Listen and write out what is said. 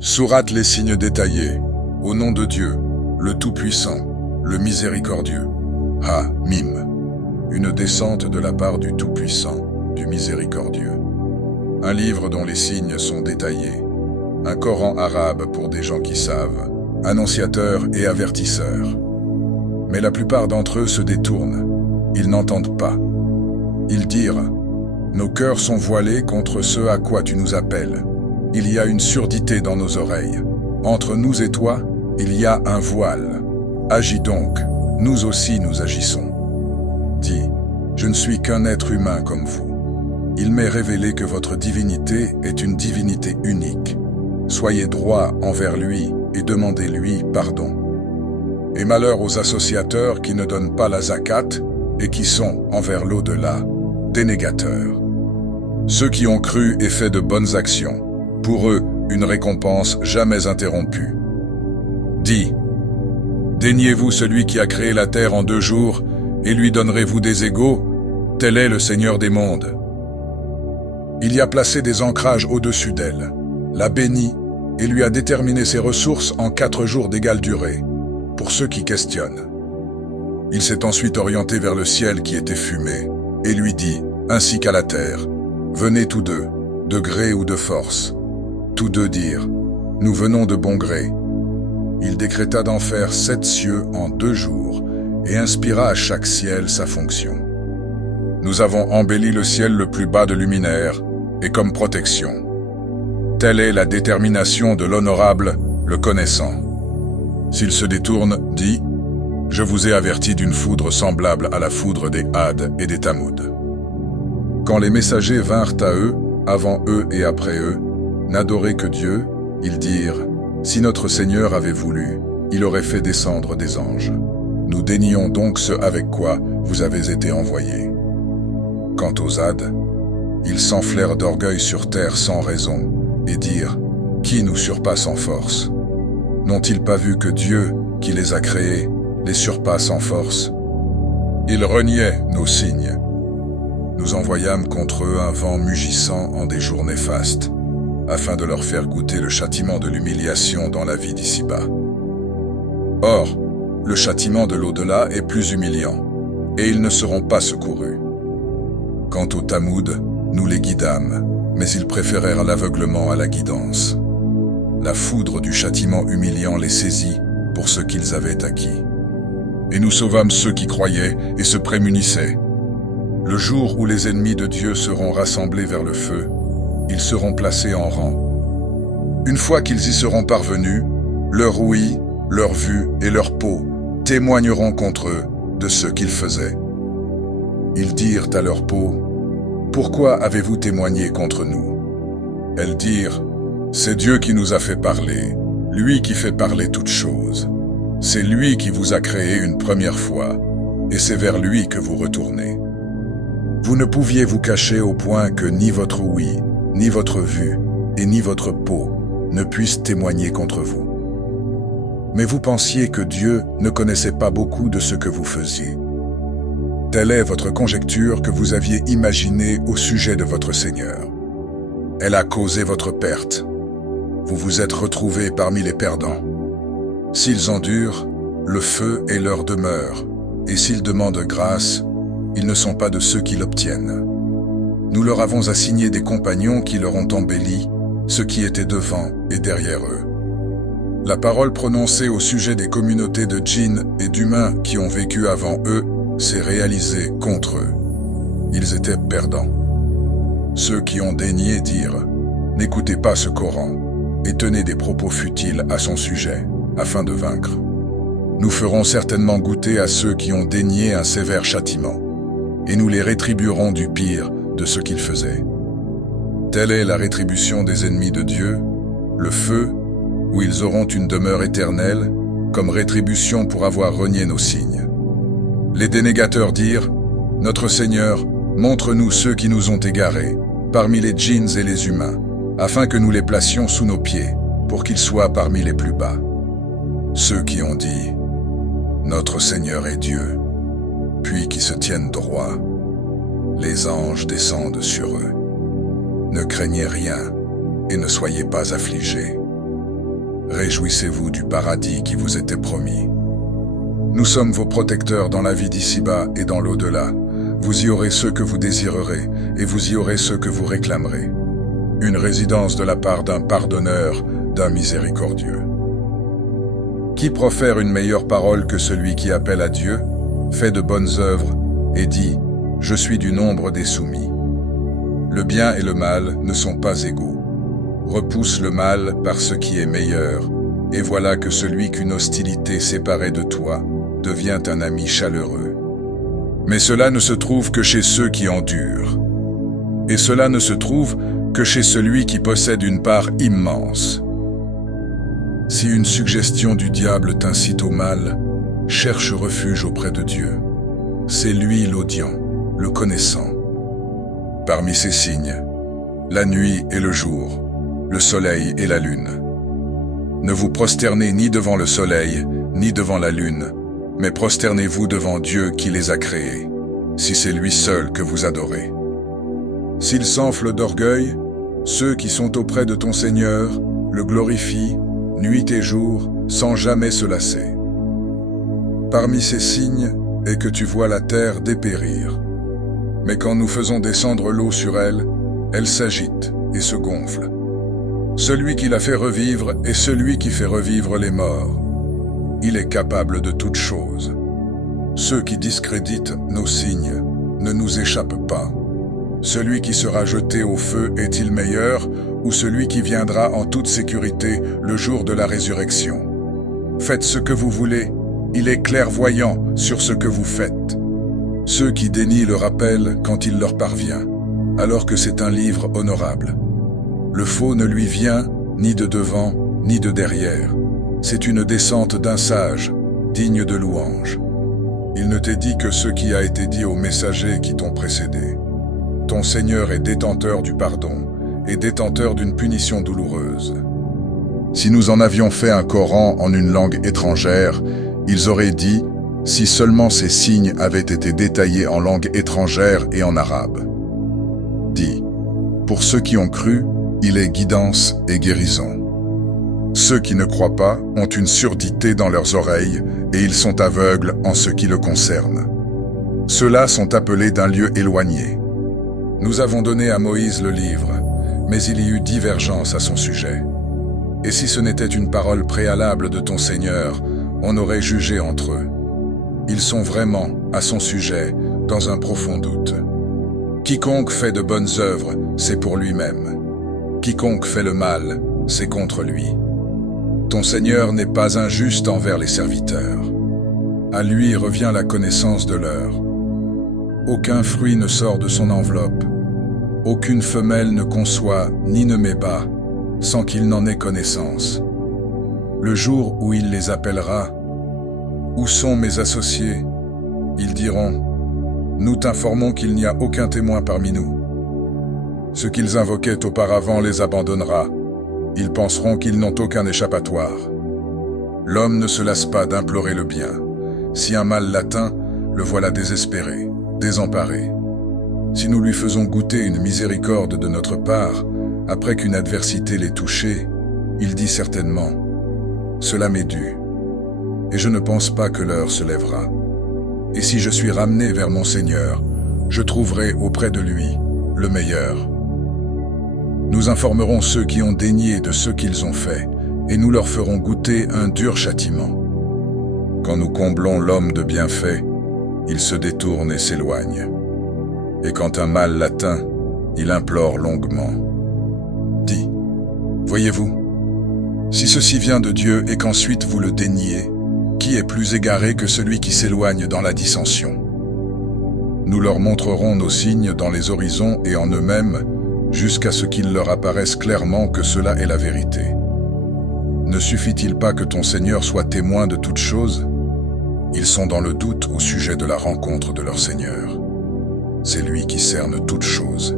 Sourate les signes détaillés. Au nom de Dieu, le Tout-Puissant, le Miséricordieux. Ha-Mim. Une descente de la part du Tout-Puissant, du Miséricordieux. Un livre dont les signes sont détaillés. Un Coran arabe pour des gens qui savent. Annonciateur et avertisseur. Mais la plupart d'entre eux se détournent. Ils n'entendent pas. Ils dirent : nos cœurs sont voilés contre ce à quoi tu nous appelles. Il y a une surdité dans nos oreilles. Entre nous et toi, il y a un voile. Agis donc, nous aussi nous agissons. Dis, je ne suis qu'un être humain comme vous. Il m'est révélé que votre divinité est une divinité unique. Soyez droit envers lui et demandez-lui pardon. Et malheur aux associateurs qui ne donnent pas la zakat et qui sont, envers l'au-delà, dénégateurs. Ceux qui ont cru et fait de bonnes actions, pour eux, une récompense jamais interrompue. Dis, daignez-vous celui qui a créé la terre en 2 jours, et lui donnerez-vous des égaux? Tel est le Seigneur des mondes. Il y a placé des ancrages au-dessus d'elle, l'a bénie, et lui a déterminé ses ressources en 4 jours d'égale durée, pour ceux qui questionnent. Il s'est ensuite orienté vers le ciel qui était fumé, et lui dit, ainsi qu'à la terre, venez tous deux, de gré ou de force. Tous deux dirent, nous venons de bon gré. Il décréta d'en faire 7 cieux en 2 jours, et inspira à chaque ciel sa fonction. Nous avons embelli le ciel le plus bas de luminaire, et comme protection. Telle est la détermination de l'honorable, le connaissant. S'il se détourne, dit, je vous ai averti d'une foudre semblable à la foudre des Had et des Tamoud. Quand les messagers vinrent à eux, avant eux et après eux, n'adoraient que Dieu, ils dirent, si notre Seigneur avait voulu, il aurait fait descendre des anges. Nous dénions donc ce avec quoi vous avez été envoyés. Quant aux Had, ils s'enflèrent d'orgueil sur terre sans raison, et dirent, qui nous surpasse en force? N'ont-ils pas vu que Dieu, qui les a créés, les surpasse en force? Ils reniaient nos signes. Nous envoyâmes contre eux un vent mugissant en des jours néfastes, afin de leur faire goûter le châtiment de l'humiliation dans la vie d'ici-bas. Or, le châtiment de l'au-delà est plus humiliant, et ils ne seront pas secourus. Quant aux Tamoud, nous les guidâmes, mais ils préférèrent l'aveuglement à la guidance. La foudre du châtiment humiliant les saisit pour ce qu'ils avaient acquis. Et nous sauvâmes ceux qui croyaient et se prémunissaient. Le jour où les ennemis de Dieu seront rassemblés vers le feu, ils seront placés en rang. Une fois qu'ils y seront parvenus, leur ouïe, leur vue et leur peau témoigneront contre eux de ce qu'ils faisaient. Ils dirent à leur peau, « Pourquoi avez-vous témoigné contre nous ?» Elles dirent, « C'est Dieu qui nous a fait parler, lui qui fait parler toutes choses. C'est lui qui vous a créé une première fois, et c'est vers lui que vous retournez. Vous ne pouviez vous cacher au point que ni votre ouïe, ni votre vue, et ni votre peau ne puissent témoigner contre vous. Mais vous pensiez que Dieu ne connaissait pas beaucoup de ce que vous faisiez. Telle est votre conjecture que vous aviez imaginée au sujet de votre Seigneur. Elle a causé votre perte. Vous vous êtes retrouvés parmi les perdants. S'ils endurent, le feu est leur demeure, et s'ils demandent grâce, ils ne sont pas de ceux qui l'obtiennent. Nous leur avons assigné des compagnons qui leur ont embelli ce qui était devant et derrière eux. La parole prononcée au sujet des communautés de djinns et d'humains qui ont vécu avant eux s'est réalisée contre eux. Ils étaient perdants. Ceux qui ont daigné dire « N'écoutez pas ce Coran et tenez des propos futiles à son sujet, afin de vaincre. Nous ferons certainement goûter à ceux qui ont daigné un sévère châtiment, et nous les rétribuerons du pire de ce qu'ils faisaient. Telle est la rétribution des ennemis de Dieu, le feu, où ils auront une demeure éternelle, comme rétribution pour avoir renié nos signes. Les dénégateurs dirent, « Notre Seigneur, montre-nous ceux qui nous ont égarés, parmi les djinns et les humains, afin que nous les placions sous nos pieds, pour qu'ils soient parmi les plus bas. » Ceux qui ont dit, « Notre Seigneur est Dieu », puis qui se tiennent droit, les anges descendent sur eux. Ne craignez rien et ne soyez pas affligés. réjouissez-vous du paradis qui vous était promis. Nous sommes vos protecteurs dans la vie d'ici-bas et dans l'au-delà. Vous y aurez ce que vous désirerez, et vous y aurez ce que vous réclamerez. Une résidence de la part d'un pardonneur, d'un miséricordieux. Qui profère une meilleure parole que celui qui appelle à Dieu, fait de bonnes œuvres, et dit « Je suis du nombre des soumis ». Le bien et le mal ne sont pas égaux. Repousse le mal par ce qui est meilleur, et voilà que celui qu'une hostilité séparait de toi devient un ami chaleureux. Mais cela ne se trouve que chez ceux qui endurent. Et cela ne se trouve que chez celui qui possède une part immense. Si une suggestion du diable t'incite au mal, cherche refuge auprès de Dieu. C'est lui l'audient, le connaissant. Parmi ces signes, la nuit et le jour, le soleil et la lune. Ne vous prosternez ni devant le soleil, ni devant la lune, mais prosternez-vous devant Dieu qui les a créés, si c'est lui seul que vous adorez. S'ils s'enflent d'orgueil, ceux qui sont auprès de ton Seigneur le glorifient, nuit et jour, sans jamais se lasser. Parmi ces signes est que tu vois la terre dépérir. Mais quand nous faisons descendre l'eau sur elle, elle s'agite et se gonfle. Celui qui la fait revivre est celui qui fait revivre les morts. Il est capable de toutes choses. Ceux qui discréditent nos signes ne nous échappent pas. Celui qui sera jeté au feu est-il meilleur ou celui qui viendra en toute sécurité le jour de la résurrection? Faites ce que vous voulez, il est clairvoyant sur ce que vous faites. Ceux qui dénient le rappel quand il leur parvient, alors que c'est un livre honorable. Le faux ne lui vient ni de devant, ni de derrière. C'est une descente d'un sage, digne de louange. Il ne t'est dit que ce qui a été dit aux messagers qui t'ont précédé. Ton Seigneur est détenteur du pardon et détenteur d'une punition douloureuse. Si nous en avions fait un Coran en une langue étrangère, ils auraient dit « si seulement ces signes avaient été détaillés en langue étrangère et en arabe ». Dis « pour ceux qui ont cru, il est guidance et guérison. Ceux qui ne croient pas ont une surdité dans leurs oreilles et ils sont aveugles en ce qui le concerne. Ceux-là sont appelés d'un lieu éloigné. Nous avons donné à Moïse le livre, mais il y eut divergence à son sujet. Et si ce n'était une parole préalable de ton Seigneur, on aurait jugé entre eux. Ils sont vraiment, à son sujet, dans un profond doute. Quiconque fait de bonnes œuvres, c'est pour lui-même. Quiconque fait le mal, c'est contre lui. Ton Seigneur n'est pas injuste envers les serviteurs. À lui revient la connaissance de l'heure. Aucun fruit ne sort de son enveloppe. Aucune femelle ne conçoit ni ne met bas, sans qu'il n'en ait connaissance. Le jour où il les appellera, « Où sont mes associés ?» Ils diront, « Nous t'informons qu'il n'y a aucun témoin parmi nous. » Ce qu'ils invoquaient auparavant les abandonnera. Ils penseront qu'ils n'ont aucun échappatoire. L'homme ne se lasse pas d'implorer le bien. Si un mal l'atteint, le voilà désespéré, désemparé. Si nous lui faisons goûter une miséricorde de notre part, après qu'une adversité l'ait touché, il dit certainement « Cela m'est dû, et je ne pense pas que l'heure se lèvera. Et si je suis ramené vers mon Seigneur, je trouverai auprès de lui le meilleur. » Nous informerons ceux qui ont dénié de ce qu'ils ont fait, et nous leur ferons goûter un dur châtiment. Quand nous comblons l'homme de bienfaits, il se détourne et s'éloigne. Et quand un mal l'atteint, il implore longuement. Dis, voyez-vous, si ceci vient de Dieu et qu'ensuite vous le déniez, qui est plus égaré que celui qui s'éloigne dans la dissension? Nous leur montrerons nos signes dans les horizons et en eux-mêmes, jusqu'à ce qu'il leur apparaisse clairement que cela est la vérité. Ne suffit-il pas que ton Seigneur soit témoin de toutes choses? Ils sont dans le doute au sujet de la rencontre de leur Seigneur. C'est lui qui cerne toutes choses.